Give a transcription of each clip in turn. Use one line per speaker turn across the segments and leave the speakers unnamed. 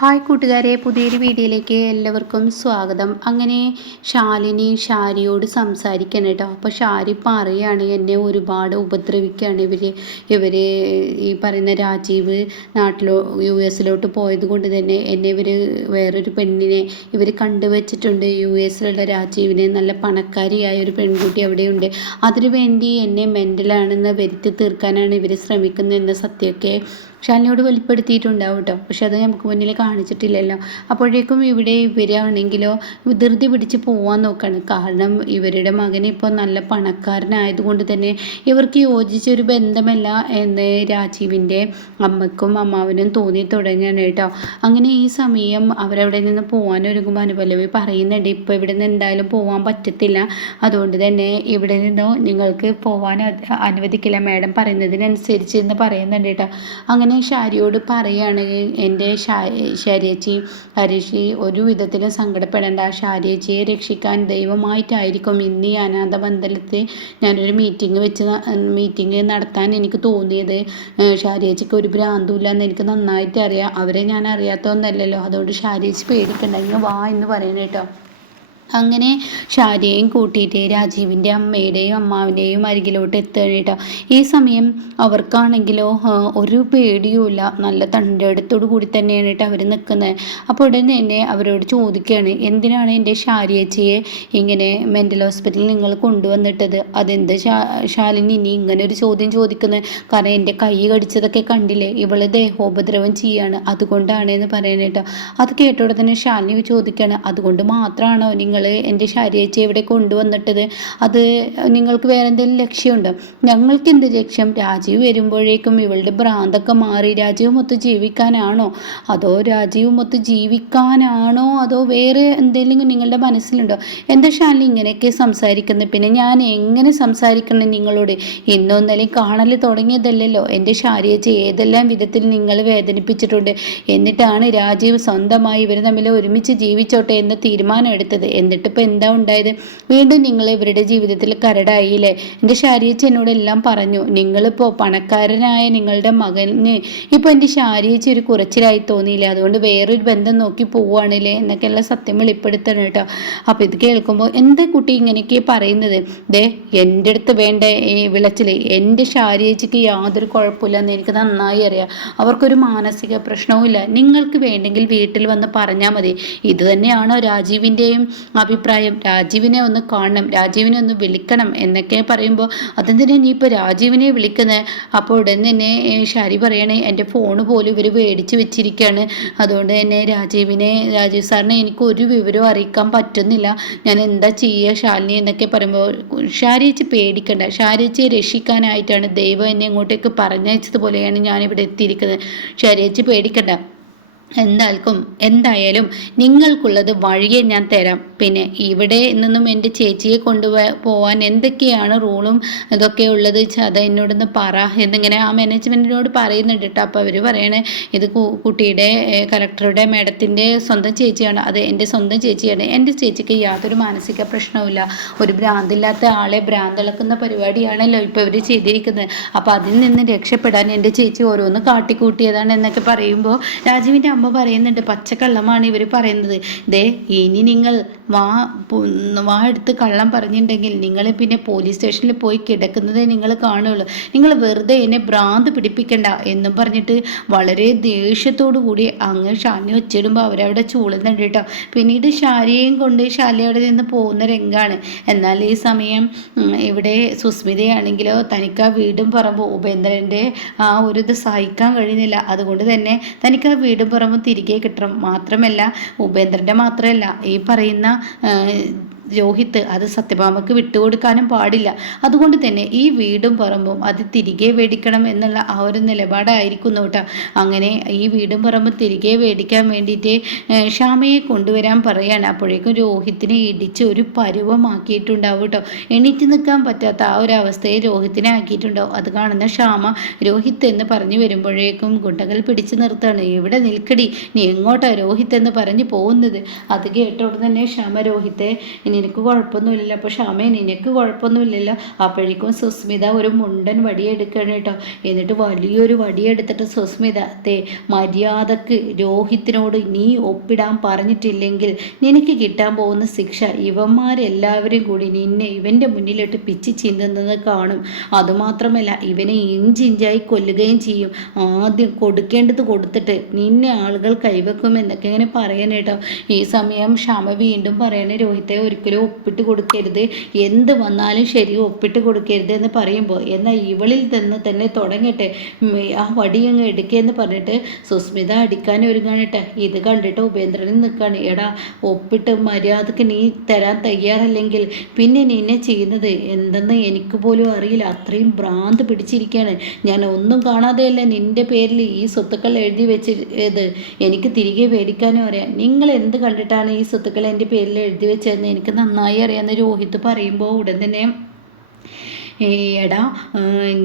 Hi കൂട്ടുകാരെ പുതിയൊരു വീഡിയോയിലേക്ക് എല്ലാവർക്കും സ്വാഗതം. അങ്ങനെ ഷാലിനി ഷാരിയോട് സംസാരിക്കണം കേട്ടോ. അപ്പോൾ ഷാരി പറയുകയാണ് എന്നെ ഒരുപാട് ഉപദ്രവിക്കുകയാണ് ഇവർ ഇവർ ഈ പറയുന്ന രാജീവ് നാട്ടിലോ യു എസിലോട്ട് പോയത് കൊണ്ട് തന്നെ എന്നെ ഇവർ വേറൊരു പെണ്ണിനെ ഇവർ കണ്ടുവച്ചിട്ടുണ്ട്. യു എസിലുള്ള രാജീവിനെ നല്ല പണക്കാരിയായ ഒരു പെൺകുട്ടി അവിടെയുണ്ട്. അതിനുവേണ്ടി എന്നെ മെന്റലാണെന്ന് വരുത്തി തീർക്കാനാണ് ഇവർ ശ്രമിക്കുന്നതെന്ന സത്യമൊക്കെ ഷാലിനിയോട് വെളിപ്പെടുത്തിയിട്ടുണ്ടാവും കേട്ടോ. പക്ഷെ അത് നമുക്ക് മുന്നിൽ കാണിച്ചിട്ടില്ലല്ലോ. അപ്പോഴേക്കും ഇവിടെ ഇവരാണെങ്കിലോ ധൃതി പിടിച്ച് പോവാൻ നോക്കാണ്. കാരണം ഇവരുടെ മകൻ ഇപ്പോൾ നല്ല പണക്കാരനായതുകൊണ്ട് തന്നെ ഇവർക്ക് യോജിച്ച ഒരു ബന്ധമല്ല എന്ന് രാജീവിന്റെ അമ്മയ്ക്കും അമ്മാവനും തോന്നി തുടങ്ങിയാണ് കേട്ടോ. അങ്ങനെ ഈ സമയം അവരവിടെ നിന്ന് പോകാൻ ഒരുങ്ങുമ്പോൾ അനുപല്ലവി പറയുന്നുണ്ട് ഇപ്പോൾ ഇവിടെ നിന്ന് എന്തായാലും പോകാൻ പറ്റത്തില്ല. അതുകൊണ്ട് തന്നെ ഇവിടെ നിന്നോ നിങ്ങൾക്ക് പോകാൻ അനുവദിക്കില്ല. മാഡം പറയുന്നതിനനുസരിച്ച് എന്ന് പറയുന്നുണ്ട് കേട്ടോ. അങ്ങനെ ഷാരിയോട് പറയാണ് എന്റെ ഷാരിയച്ചി ഹരീഷി ഒരു വിധത്തിലും സങ്കടപ്പെടേണ്ട. ഷാരിയച്ചിയെ രക്ഷിക്കാൻ ദൈവമായിട്ടായിരിക്കും ഇന്ന് ഈ അനാഥ മന്ദിരത്തിൽ ഞാനൊരു മീറ്റിംഗ് വെച്ച് മീറ്റിംഗ് നടത്താൻ എനിക്ക് തോന്നിയത്. ഷാരിയച്ചിക്ക് ഒരു ഭ്രാന്തുമില്ല എന്ന് എനിക്ക് നന്നായിട്ട് അറിയാം. അവരെ ഞാൻ അറിയാത്തതൊന്നല്ലല്ലോ. അതുകൊണ്ട് ഷാരിയച്ചി പേടിക്കണ്ടെങ്കിൽ വാ എന്ന് പറയണേ കേട്ടോ അങ്ങനെ ഷാരിയെയും കൂട്ടിയിട്ട് രാജീവിന്റെ അമ്മയുടെയും അമ്മാവിന്റെയും അരികിലോട്ട് എത്തുകയാണ് കേട്ടോ. ഈ സമയം അവർക്കാണെങ്കിലോ ഒരു പേടിയുമില്ല നല്ല തണ്ടെടുത്തോടു കൂടി തന്നെയാണ് കേട്ടോ അവർ നിൽക്കുന്നത്. അപ്പോൾ ഉടനെ തന്നെ അവരോട് ചോദിക്കുകയാണ് എന്തിനാണ് എന്റെ ഷാരിയച്ചിയെ ഇങ്ങനെ മെന്റൽ ഹോസ്പിറ്റലിൽ നിങ്ങൾ കൊണ്ടുവന്നിട്ടത്? അതെന്ത് ശാലിനി ഇനി ഇങ്ങനെ ഒരു ചോദ്യം ചോദിക്കുന്നത്? കാരണം എന്റെ കൈ കടിച്ചതൊക്കെ കണ്ടില്ലേ ഇവൾ ദേഹോപദ്രവം ചെയ്യാണ്. അതുകൊണ്ടാണ് എന്ന് കേട്ടോ. അത് കേട്ടോടെ തന്നെ ഷാലിനി ചോദിക്കുകയാണ് അതുകൊണ്ട് മാത്രമാണോ നിങ്ങൾ എന്റെ ശാരിയേച്ചി ഇവിടെ കൊണ്ടുവന്നിട്ടത്. അത് നിങ്ങൾക്ക് വേറെ എന്തെങ്കിലും ലക്ഷ്യമുണ്ടോ? ഞങ്ങൾക്ക് എന്ത് ലക്ഷ്യം? രാജീവ് വരുമ്പോഴേക്കും ഇവളുടെ ഭ്രാന്തൊക്കെ മാറി രാജീവ് മൊത്തം ജീവിക്കാനാണോ? അതോ രാജീവ് മൊത്തം ജീവിക്കാനാണോ? അതോ വേറെ എന്തെങ്കിലും നിങ്ങളുടെ മനസ്സിലുണ്ടോ? എന്താ ശാലി ഇങ്ങനെയൊക്കെ സംസാരിക്കുന്നത് പിന്നെ ഞാൻ എങ്ങനെ സംസാരിക്കണം നിങ്ങളോട്? ഇന്നൊന്നലെ കാണൽ തുടങ്ങിയതല്ലല്ലോ. എന്റെ ശാരിയേച്ചി ഏതെല്ലാം വിധത്തിൽ നിങ്ങൾ വേദനിപ്പിച്ചിട്ടുണ്ട്? എന്നിട്ടാണ് രാജീവ് സ്വന്തമായി ഇവർ തമ്മിൽ ഒരുമിച്ച് ജീവിച്ചോട്ടെ എന്ന തീരുമാനം എടുത്തത് എന്നിട്ട് ഇപ്പോൾ എന്താ ഉണ്ടായത്? വീണ്ടും നിങ്ങൾ ഇവരുടെ ജീവിതത്തിൽ കരടായില്ലേ? എന്റെ ഷാരിയച്ചി എന്നോട് എല്ലാം പറഞ്ഞു നിങ്ങളിപ്പോൾ പണക്കാരനായ നിങ്ങളുടെ മകന് ഇപ്പോൾ എന്റെ ഷാരിയച്ചി ഒരു കുറച്ചിലായി തോന്നിയില്ല? അതുകൊണ്ട് വേറൊരു ബന്ധം നോക്കി പോവുകയാണല്ലേ എന്നൊക്കെയുള്ള സത്യം വെളിപ്പെടുത്തണം കേട്ടോ. അപ്പോൾ ഇത് കേൾക്കുമ്പോൾ എന്ത് കുട്ടി ഇങ്ങനെയൊക്കെ പറയുന്നത്? ദേ എന്റെ അടുത്ത് വേണ്ട ഈ വിളച്ചിൽ എന്റെ ശാരിയച്ചിക്ക് യാതൊരു കുഴപ്പമില്ലെന്ന് എനിക്ക് നന്നായി അറിയാം. അവർക്കൊരു മാനസിക പ്രശ്നവും ഇല്ല നിങ്ങൾക്ക് വേണ്ടെങ്കിൽ വീട്ടിൽ വന്ന് പറഞ്ഞാൽ മതി. ഇത് തന്നെയാണോ രാജീവിന്റെയും അഭിപ്രായം. രാജീവിനെ ഒന്ന് കാണണം രാജീവിനെ ഒന്ന് വിളിക്കണം എന്നൊക്കെ പറയുമ്പോൾ അതെന്തിനാ നീ ഇപ്പോൾ രാജീവിനെ വിളിക്കുന്നത് അപ്പോൾ ഉടൻ തന്നെ ഷാരി പറയണേ എന്റെ ഫോണ് പോലും ഇവർ മേടിച്ച് വെച്ചിരിക്കുകയാണ് അതുകൊണ്ട് തന്നെ രാജീവിനെ രാജീവ് സാറിനെ എനിക്ക് ഒരു വിവരവും അറിയിക്കാൻ പറ്റുന്നില്ല. ഞാൻ എന്താ ചെയ്യുക ശാലിനി എന്നൊക്കെ പറയുമ്പോൾ ഷാരിയച്ച് പേടിക്കണ്ട. ഷാരിയച്ചയെ രക്ഷിക്കാനായിട്ടാണ് ദൈവം എന്നെ ഇങ്ങോട്ടേക്ക് പറഞ്ഞയച്ചതുപോലെയാണ് ഞാനിവിടെ എത്തിയിരിക്കുന്നത്. ഷാരിയച്ച് പേടിക്കണ്ട. എന്താൽക്കും എന്തായാലും നിങ്ങൾക്കുള്ളത് വഴിയെ ഞാൻ തരാം. പിന്നെ ഇവിടെ നിന്നും എന്റെ ചേച്ചിയെ കൊണ്ടുപോ പോവാൻ എന്തൊക്കെയാണ് റൂളും ഇതൊക്കെ ഉള്ളത്? അത് എന്നോടൊന്ന് പറ എന്നിങ്ങനെ ആ മാനേജ്മെന്റിനോട് പറയുന്നുണ്ട് കേട്ടോ. അപ്പോൾ അവർ പറയണേ ഇത് കുട്ടിയുടെ കലക്ടറുടെ മേഡത്തിന്റെ സ്വന്തം ചേച്ചിയാണ്. അത് എന്റെ സ്വന്തം ചേച്ചിയാണ്. എന്റെ ചേച്ചിക്ക് യാതൊരു മാനസിക പ്രശ്നവുമില്ല. ഒരു ഭ്രാന്തില്ലാത്ത ആളെ ഭ്രാന്തിളക്കുന്ന പരിപാടിയാണല്ലോ ഇപ്പോൾ ഇവർ ചെയ്തിരിക്കുന്നത്. അപ്പോൾ അതിൽ നിന്ന് രക്ഷപ്പെടാൻ എന്റെ ചേച്ചി ഓരോന്ന് കാട്ടിക്കൂട്ടിയതാണ് എന്നൊക്കെ പറയുമ്പോൾ രാജീവിന്റെ അമ്മ പറയുന്നുണ്ട് പച്ചക്കള്ളമാണ് ഇവർ പറയുന്നത്. ദേ ഇനി നിങ്ങൾ വാ വാ എടുത്ത് കള്ളം പറഞ്ഞിട്ടുണ്ടെങ്കിൽ നിങ്ങൾ പിന്നെ പോലീസ് സ്റ്റേഷനിൽ പോയി കിടക്കുന്നതേ നിങ്ങൾ കാണുള്ളൂ. നിങ്ങൾ വെറുതെ എന്നെ ഭ്രാന്ത് പിടിപ്പിക്കണ്ട എന്നും പറഞ്ഞിട്ട് വളരെ ദേഷ്യത്തോടു കൂടി അങ്ങ് ഷാനി വെച്ചിടുമ്പോൾ അവരവിടെ ചൂളുന്നുണ്ട് കേട്ടോ. പിന്നീട് ഷാരിയെയും കൊണ്ട് ഷാലി അവിടെ നിന്ന് പോകുന്ന രംഗമാണ് എന്നാൽ ഈ സമയം ഇവിടെ സുസ്മിതയാണെങ്കിലോ തനിക്ക് ആ വീടും പറമ്പോ ഉപേന്ദ്രന്റെ ആ ഒരു ഇത് സഹിക്കാൻ കഴിയുന്നില്ല. അതുകൊണ്ട് തന്നെ തനിക്ക് ആ വീടും പറമ്പ് തിരികെ കിട്ടണം. മാത്രമല്ല ഉപേന്ദ്രന്റെ മാത്രമല്ല ഈ പറയുന്ന രോഹിത്ത് അത് സത്യഭാമയ്ക്ക് വിട്ടുകൊടുക്കാനും പാടില്ല. അതുകൊണ്ട് തന്നെ ഈ വീടും പറമ്പും അത് തിരികെ മേടിക്കണം എന്നുള്ള ആ ഒരു നിലപാടായിരിക്കുന്നു കേട്ടോ. അങ്ങനെ ഈ വീടും പറമ്പും തിരികെ മേടിക്കാൻ വേണ്ടിയിട്ട് ക്ഷാമയെ കൊണ്ടുവരാൻ പറയാണ്. അപ്പോഴേക്കും രോഹിത്തിനെ ഇടിച്ച് ഒരു പരുവമാക്കിയിട്ടുണ്ടാവും കേട്ടോ. എണീറ്റ് നിൽക്കാൻ പറ്റാത്ത ആ ഒരു അവസ്ഥയെ രോഹിത്തിനെ ആക്കിയിട്ടുണ്ടാവും അത് കാണുന്ന ക്ഷാമ രോഹിത്ത് എന്ന് പറഞ്ഞു വരുമ്പോഴേക്കും ഗുണ്ടകൾ പിടിച്ചു നിർത്തുകയാണ്. ഇവിടെ നിൽക്കടി? നീ എങ്ങോട്ടാ രോഹിത്ത് എന്ന് പറഞ്ഞു പോകുന്നത്? അത് കേട്ടോട് തന്നെ ക്ഷാമ രോഹിത്തെ ഇനി നിനക്ക് കുഴപ്പമൊന്നുമില്ലല്ലോ. അപ്പോൾ ക്ഷമ നിനക്ക് കുഴപ്പമൊന്നുമില്ലല്ലോ. അപ്പോഴേക്കും സുസ്മിത ഒരു മുണ്ടൻ വടിയെടുക്കണം കേട്ടോ. എന്നിട്ട് വലിയൊരു വടിയെടുത്തിട്ട് സുസ്മിത തേ മര്യാദയ്ക്ക് രോഹിത്തിനോട് നീ ഒപ്പിടാൻ പറഞ്ഞിട്ടില്ലെങ്കിൽ നിനക്ക് കിട്ടാൻ പോകുന്ന ശിക്ഷ ഇവന്മാരെല്ലാവരും കൂടി നിന്നെ ഇവന്റെ മുന്നിലിട്ട് പിച്ച് ചിന്തുന്നത് കാണും. അതുമാത്രമല്ല ഇവനെ ഇഞ്ചിഞ്ചായി കൊല്ലുകയും ചെയ്യും. ആദ്യം കൊടുക്കേണ്ടത് കൊടുത്തിട്ട് നിന്നെ ആളുകൾ കൈവെക്കും എന്നൊക്കെ ഇങ്ങനെ പറയാൻ ഈ സമയം ക്ഷമ വീണ്ടും പറയണേ രോഹിത്തെ ഒരിക്കലും ഒപ്പിട്ട് കൊടുക്കരുത്. എന്ത് വന്നാലും ശരി ഒപ്പിട്ട് കൊടുക്കരുത് എന്ന് പറയുമ്പോൾ എന്നാൽ ഇവളിൽ നിന്ന് തന്നെ തുടങ്ങട്ടെ. ആ വടി അങ്ങ് എടുക്കുകയെന്ന് പറഞ്ഞിട്ട് സുസ്മിത അടിക്കാൻ ഒരുങ്ങാനിട്ടെ. ഇത് കണ്ടിട്ട് ഉപേന്ദ്രനിൽ നിൽക്കുകയാണ് എടാ ഒപ്പിട്ട് മര്യാദയ്ക്ക് നീ തരാൻ തയ്യാറല്ലെങ്കിൽ പിന്നെ നിന്നെ ചെയ്യുന്നത്? എന്തെന്ന് എനിക്ക് പോലും അറിയില്ല. അത്രയും ഭ്രാന്ത് പിടിച്ചിരിക്കുകയാണ് ഞാൻ ഒന്നും കാണാതെയല്ല നിന്റെ പേരിൽ ഈ സ്വത്തുക്കൾ എഴുതി വെച്ച് ഇത് എനിക്ക് തിരികെ മേടിക്കാനും അറിയാം. നിങ്ങൾ എന്ത് കണ്ടിട്ടാണ് ഈ സ്വത്തുക്കൾ എന്റെ പേരിൽ എഴുതി വെച്ചതെന്ന്? എനിക്ക് നന്നായി അറിയാമെന്ന് രോഹിത് പറയുമ്പോൾ ഉടൻ തന്നെ എടാ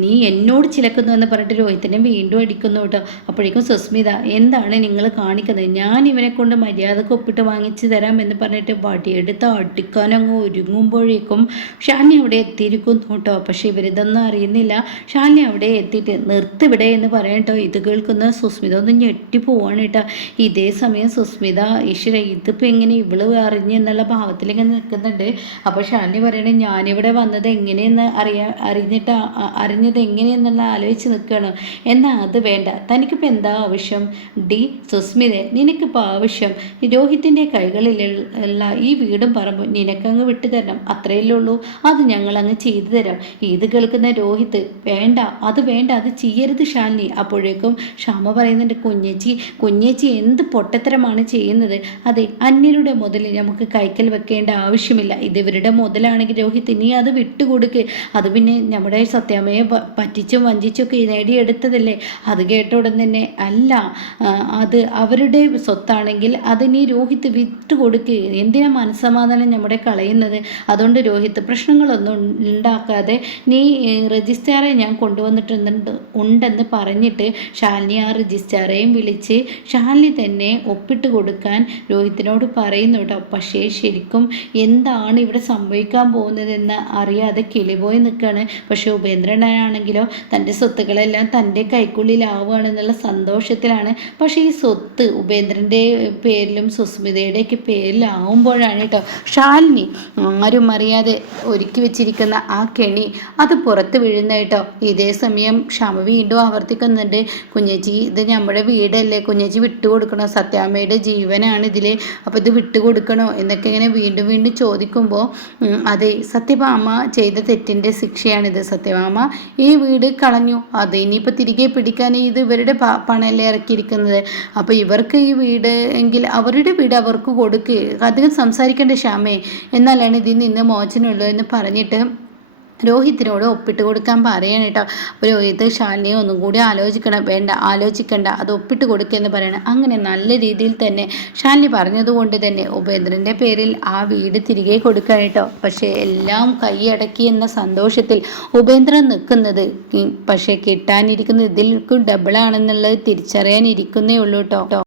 നീ എന്നോട് ചിലക്കുന്നു എന്ന് പറഞ്ഞിട്ട് രോഹിത്തിനെ വീണ്ടും അടിക്കുന്നു കേട്ടോ. അപ്പോഴേക്കും സുസ്മിത എന്താണ് നിങ്ങൾ കാണിക്കുന്നത്? ഞാൻ ഇവനെ കൊണ്ട് മര്യാദയ്ക്ക് ഒപ്പിട്ട് വാങ്ങിച്ചു തരാം എന്ന് പറഞ്ഞിട്ട് വടിയെടുത്ത് അടിക്കാനങ്ങ് ഒരുങ്ങുമ്പോഴേക്കും ഷാനി അവിടെ എത്തിയിരിക്കുന്നു കേട്ടോ. പക്ഷേ ഇവരിതൊന്നും അറിയുന്നില്ല. ഷാനി അവിടെ എത്തിയിട്ട് നിർത്തിവിടെ എന്ന് പറയട്ടോ ഇത് കേൾക്കുന്ന സുസ്മിത ഒന്ന് ഞെട്ടി പോവാണ് കേട്ടോ. ഇതേ സമയം സുസ്മിത ഈശ്വര ഇതിപ്പോൾ എങ്ങനെ ഇവൾ അറിഞ്ഞു എന്നുള്ള ഭാവത്തിൽ നിൽക്കുന്നുണ്ട്. അപ്പോൾ ഷാനി പറയണേ ഞാനിവിടെ വന്നത് എങ്ങനെയെന്ന് അറിയാൻ അറിഞ്ഞിട്ട് അറിഞ്ഞത് എങ്ങനെയെന്നുള്ള ആലോചിച്ച് നിൽക്കുകയാണ് എന്നാൽ അത് വേണ്ട. തനിക്കിപ്പോൾ എന്താ ആവശ്യം? ഡി സുസ്മിതെ നിനക്കിപ്പോൾ ആവശ്യം? രോഹിത്തിന്റെ കൈകളിലുള്ള ഈ വീടും പറമ്പും നിനക്കങ്ങ് വിട്ടു തരണം. ഉള്ളൂ. അത് ഞങ്ങളങ്ങ് ചെയ്തു തരാം. ഇത് കേൾക്കുന്ന രോഹിത്ത് വേണ്ട. അത് വേണ്ട. അത് ചെയ്യരുത് ഷാലിനി അപ്പോഴേക്കും ക്ഷമ പറയുന്നുണ്ട് കുഞ്ഞേച്ചി കുഞ്ഞേച്ചി എന്ത് പൊട്ടത്തരമാണ് ചെയ്യുന്നത്? അതെ അന്യരുടെ മുതൽ നമുക്ക് കൈക്കൽ വെക്കേണ്ട ആവശ്യമില്ല. ഇത് ഇവരുടെ മുതലാണെങ്കിൽ രോഹിത്ത് നീ അത് വിട്ടുകൊടുക്ക്. അത് പിന്നെ നമ്മുടെ സത്യാമ്മയെ പറ്റിച്ചും വഞ്ചിച്ചൊക്കെ നേടിയെടുത്തതല്ലേ അത് കേട്ട ഉടൻ തന്നെ അല്ല അത് അവരുടെ സ്വത്താണെങ്കിൽ അതിനി രോഹിത് രോഹിത്ത് വിറ്റ് കൊടുക്കുക എന്തിനാ മനസ്സമാധാനം നമ്മുടെ കളയുന്നത്? അതുകൊണ്ട് രോഹിത്ത് പ്രശ്നങ്ങളൊന്നും ഉണ്ടാക്കാതെ നീ രജിസ്ട്രാറെ ഞാൻ കൊണ്ടുവന്നിട്ടുണ്ട് ഉണ്ടെന്ന് പറഞ്ഞിട്ട് ഷാലിനി ആ രജിസ്ട്രാറേയും വിളിച്ച് ഷാലിനി തന്നെ ഒപ്പിട്ട് കൊടുക്കാൻ രോഹിത്തിനോട് പറയുന്നു കേട്ടോ പക്ഷേ ശരിക്കും എന്താണ് ഇവിടെ സംഭവിക്കാൻ പോകുന്നതെന്ന് അറിയാതെ കിളിപോയി നിൽക്കുകയാണ്. പക്ഷേ ഉപേന്ദ്രനാണെങ്കിലോ തന്റെ സ്വത്തുക്കളെല്ലാം തന്റെ കൈക്കുള്ളിലാവുകയാണെന്നുള്ള സന്തോഷത്തിലാണ്. പക്ഷേ ഈ സ്വത്ത് ഉപേന്ദ്രന്റെ പേരിലും സുസ്മിതയുടെയൊക്കെ പേരിലാവുമ്പോഴാണ് കേട്ടോ ഷാലിനി ആരും അറിയാതെ ഒരുക്കി വെച്ചിരിക്കുന്ന ആ കെണി അത് പുറത്ത് വീഴുന്ന കേട്ടോ. ഇതേ സമയം ക്ഷമ വീണ്ടും ആവർത്തിക്കുന്നുണ്ട്. കുഞ്ഞച്ചി ഇത് നമ്മുടെ വീടല്ലേ? കുഞ്ഞച്ചി വിട്ടുകൊടുക്കണോ സത്യാമ്മയുടെ ജീവനാണ് ഇതിൽ അപ്പോൾ ഇത് വിട്ടുകൊടുക്കണോ എന്നൊക്കെ ഇങ്ങനെ വീണ്ടും വീണ്ടും ചോദിക്കുമ്പോൾ അതെ സത്യഭാമ ചെയ്ത തെറ്റിന്റെ ശിക്ഷയാണിത് സത്യഭാമ. ഈ വീട് കളഞ്ഞു. അത് ഇനിയിപ്പോൾ തിരികെ പിടിക്കാൻ ഇത് ഇവരുടെ പണല്ലേ ഇറക്കിയിരിക്കുന്നത്. അപ്പോൾ ഇവർക്ക് ഈ വീട് എങ്കിൽ അവരുടെ വീട് അവർക്ക് കൊടുക്കുക അധികം സംസാരിക്കേണ്ട ശ്യാമേ എന്നാലാണ് ഇതിൽ നിന്ന് മോചനമുള്ളൂ എന്ന് പറഞ്ഞിട്ട് രോഹിത്തിനോട് ഒപ്പിട്ട് കൊടുക്കാൻ പറയണം കേട്ടോ അപ്പോൾ രോഹിത് ശാലിനിയെ ഒന്നും കൂടി ആലോചിക്കണം വേണ്ട ആലോചിക്കണ്ട അത് ഒപ്പിട്ട് കൊടുക്കുകയെന്ന് പറയണം. അങ്ങനെ നല്ല രീതിയിൽ തന്നെ ശാലിനി പറഞ്ഞതുകൊണ്ട് തന്നെ ഉപേന്ദ്രന്റെ പേരിൽ ആ വീട് തിരികെ കൊടുക്കാൻ കേട്ടോ പക്ഷേ എല്ലാം കൈയടക്കി എന്ന സന്തോഷത്തിൽ ഉപേന്ദ്രൻ നിൽക്കുന്നത് പക്ഷേ കിട്ടാനിരിക്കുന്നത് ഇതിൽക്കും ഡബിളാണെന്നുള്ളത് തിരിച്ചറിയാനിരിക്കുന്നേ ഉള്ളൂ കേട്ടോ